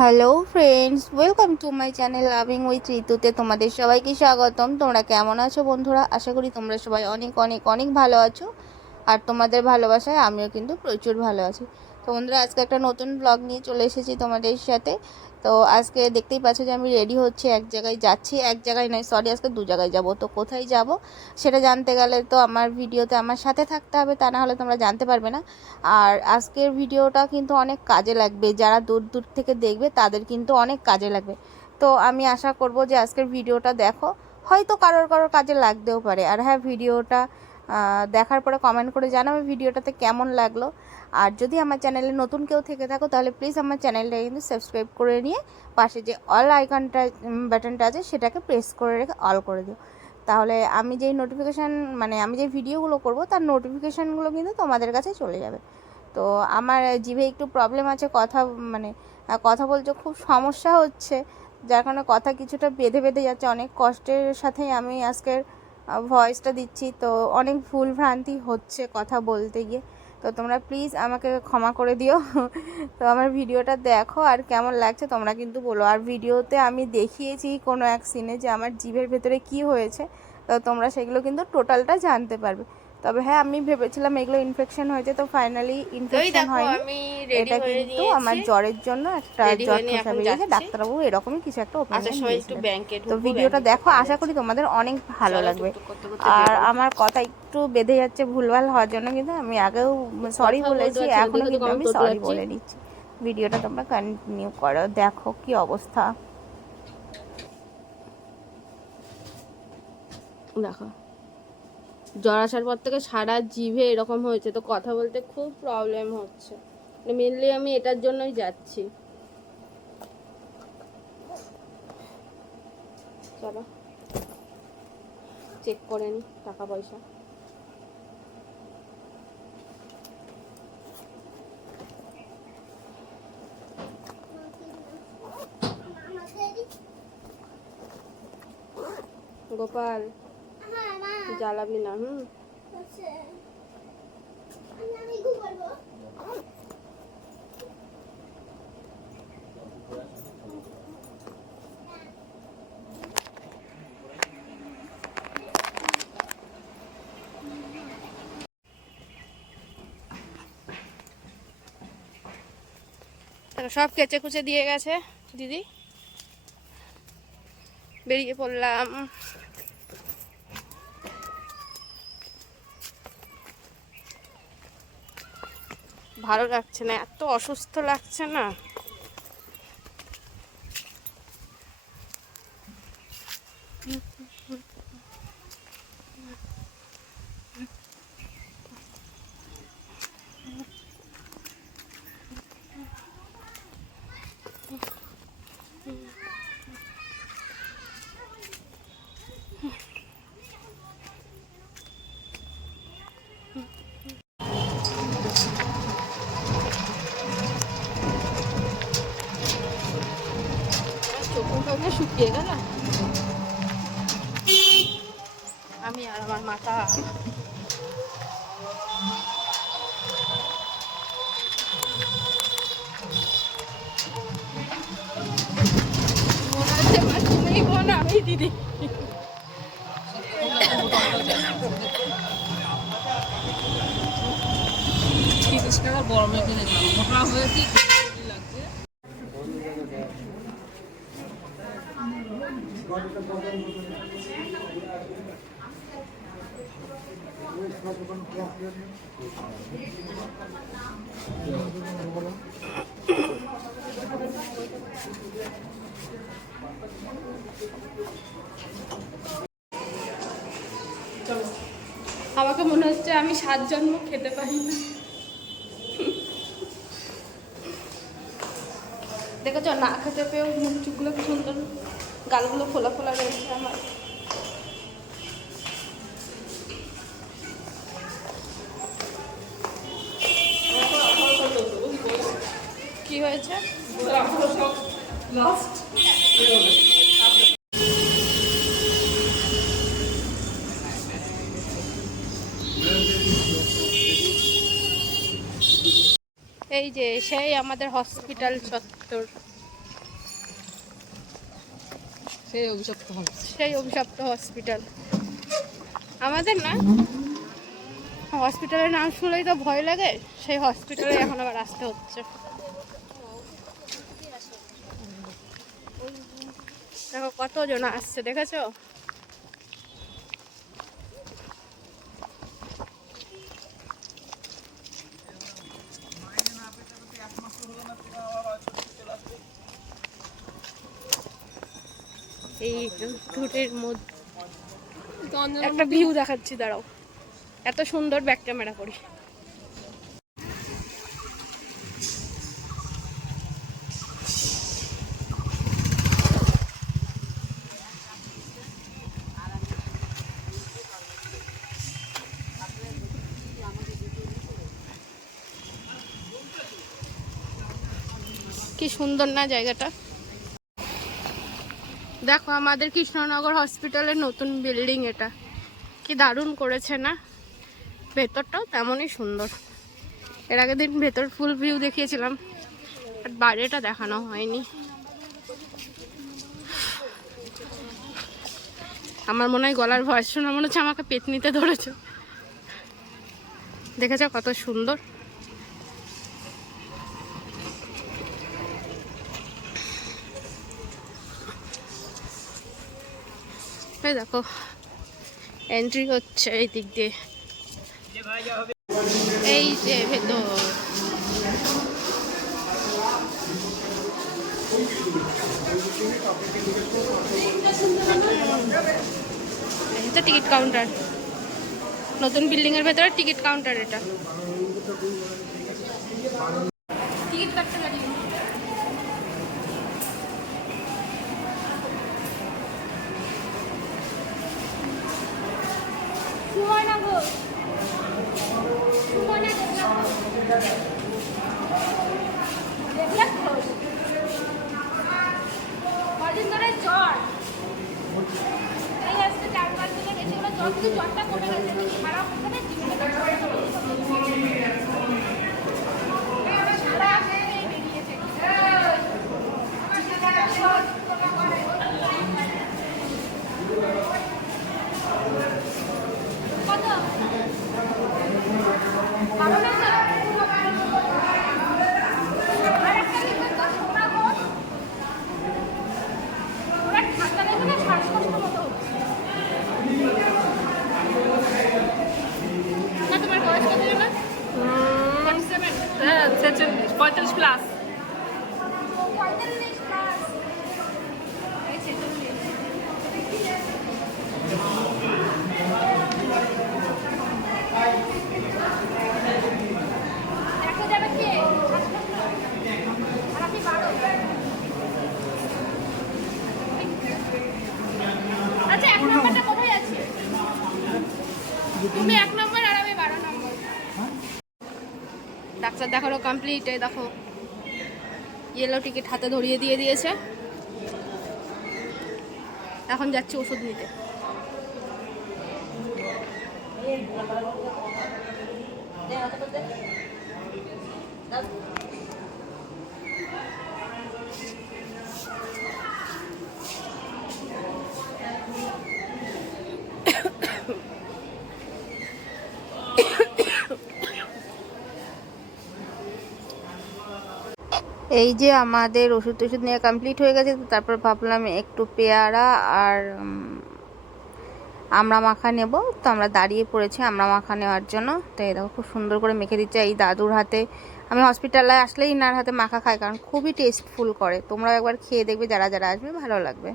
Hello friends welcome to my channel loving with ঋতুতে তোমাদের সবাইকে স্বাগতম। তোমরা কেমন আছো বন্ধুরা? আশা করি তোমরা সবাই অনেক অনেক অনেক ভালো আছো। আর তোমাদের ভালোবাসায় আমিও কিন্তু প্রচুর ভালো আছি। তো বন্ধুরা, আজকে একটা নতুন ব্লগ নিয়ে চলে এসেছি তোমাদের সাথে। তো আজকে দেখতেই পাচ্ছ যে আমি রেডি হচ্ছি, এক জায়গায় যাচ্ছি, এক জায়গায় নয় সরি আজকে দু জায়গায় যাব। তো কোথায় যাব সেটা জানতে গেলে তো আমার ভিডিওতে আমার সাথে থাকতে হবে, তা না হলে তোমরা জানতে পারবে না। আর আজকের ভিডিওটা কিন্তু অনেক কাজে লাগবে, যারা দূর দূর থেকে দেখবে তাদের কিন্তু অনেক কাজে লাগবে। তো আমি আশা করব যে আজকের ভিডিওটা দেখো, হয়তো কারোর কারোর কাজে লাগতেও পারে। আর হ্যাঁ ভিডিওটা দেখার পরে কমেন্ট করে জানাবে ভিডিওটাতে কেমন লাগল। আর যদি আমার চ্যানেলে নতুন কেউ থেকে থাকো, তাহলে প্লিজ আমার চ্যানেলটা কিন্তু সাবস্ক্রাইব করে নিয়ে পাশে যে অল আইকনটা বাটনটা আছে, সেটাকে প্রেস করে রেখে অল করে দিও। তাহলে আমি যেই নোটিফিকেশান মানে আমি যে ভিডিওগুলো করব, তার নোটিফিকেশানগুলো কিন্তু তোমাদের কাছে চলে যাবে। তো আমার জিভে একটু প্রবলেম আছে, কথা মানে কথা বলতে খুব সমস্যা হচ্ছে। যার কারণে কথা কিছুটা বেঁধে বেঁধে যাচ্ছে। অনেক কষ্টের সাথেই আমি আজকের ভয়েসটা দিচ্ছি। তো অনেক ভুল ভ্রান্তি হচ্ছে কথা বলতে গিয়ে। তো তোমরা প্লিজ আমাকে ক্ষমা করে দিও। তো আমার ভিডিওটা দেখো আর কেমন লাগছে তোমরা কিন্তু বলো। আর ভিডিওতে আমি দেখিয়েছি কোনো এক সিনে যে আমার জিভের ভেতরে কি হয়েছে। তো তোমরা সেগুলো কিন্তু টোটালটা জানতে পারবে। তবে হ্যাঁ আমি ভেবেছিলাম এগুলো ইনফেকশন হয়েছে তো ফাইনালি ইনফেকশন হয়নি। এটা কিন্তু আমার জ্বরের জন্য একটা জ্বর খসা বেরিয়েছে ডাক্তারবাবু এরকমই কিছু একটা আচ্ছা তো ভিডিওটা দেখো আশা করি তোমাদের অনেক ভালো লাগবে। আর আমার কথা একটু বেঁধে যাচ্ছে ভুলভাল হওয়ার জন্য কিন্তু আমি আগেও সরি বলেছি এখনও কিন্তু আমি সরি বলে দিচ্ছি। ভিডিওটা তোমরা কন্টিনিউ করো দেখো কি অবস্থা। দেখো। জ্বর আসার পর থেকে সারা জিভে এরকম হয়েছে, তো কথা বলতে খুব প্রবলেম হচ্ছে। মেনলি আমি এটার জন্যই যাচ্ছি। চলো। চেক করে নি টাকা পয়সা। গোপাল। জ্বালাবি না হুম? সব কেচে কুচে দিয়ে গেছে দিদি। বেরিয়ে পড়লাম। ভালো লাগছে না এত অসুস্থ লাগছে না। শুকিয়ে আমি আর আমার মাথা। বড় মেপে মোটা আমাকে মনে হচ্ছে আমি সাত জন্ম খেতে পারি না। দেখেছ না খেতে পেয়েও মুখ চুকগুলো সুন্দর। গালগুলো ফোলা ফোলা রয়েছে আমার। কি হয়েছে? এই যে সেই আমাদের হসপিটাল চত্বর। সেই অভিশপ্ত সেই অভিশপ্ত হসপিটাল আমাদের না হসপিটালের নাম শুনলেই তো ভয় লাগে, সেই হসপিটালে এখন আবার আসতে হচ্ছে। দেখো কতজন আসছে, দেখেছ? এই দূরের মধ্যে একটা ভিউ দেখাচ্ছি দাঁড়াও। এত সুন্দর ব্যাক ক্যামেরা করি। কি সুন্দর না জায়গাটা? দেখো, আমাদের কৃষ্ণনগর হসপিটালের নতুন বিল্ডিং এটা। কি দারুণ করেছে না? ভেতরটাও তেমনই সুন্দর। এর আগের দিন ভেতর ফুল ভিউ দেখিয়েছিলাম আর বাইরেটা দেখানো হয়নি। আমার মনে হয় গলার ভয়েস শুনে মনে হচ্ছে আমাকে পেতনিতে ধরেছ। দেখেছ কত সুন্দর? এই দেখো এন্ট্রি হচ্ছে এই দিক দিয়ে। এই যে ভেতর। টিকিট কাউন্টার নতুন বিল্ডিং এর ভেতরে টিকিট কাউন্টার এটা। কদিন ধরে জ্বর। এই আজকে চার পাঁচ বেশি করে জ্বর, কিন্তু জ্বরটা কমে গেছে খারাপ হচ্ছে না জীবনে সারা এই বেরিয়েছে। Voltage Plus. ডাক্তার দেখানো কমপ্লিট এই দেখো। ইয়েলো টিকিট হাতে ধরিয়ে দিয়ে দিয়েছে। এখন যাচ্ছি ওষুধ নিতে। এই যে আমাদের ওষুধ টষুধ নেওয়া কমপ্লিট হয়ে গেছে তো তারপর ভাবলাম একটু পেয়ারা আর আমরা মাখা নেব। তো আমরা দাঁড়িয়ে পড়েছি আমরা মাখা নেওয়ার জন্য। তো এই দেখো খুব সুন্দর করে মেখে দিচ্ছে এই দাদুর হাতে। আমি হসপিটালে আসলেই ইনার হাতে মাখা খাই, কারণ খুবই টেস্টফুল করে। তোমরাও একবার খেয়ে দেখবে, যারা যারা আসবে, ভালো লাগবে।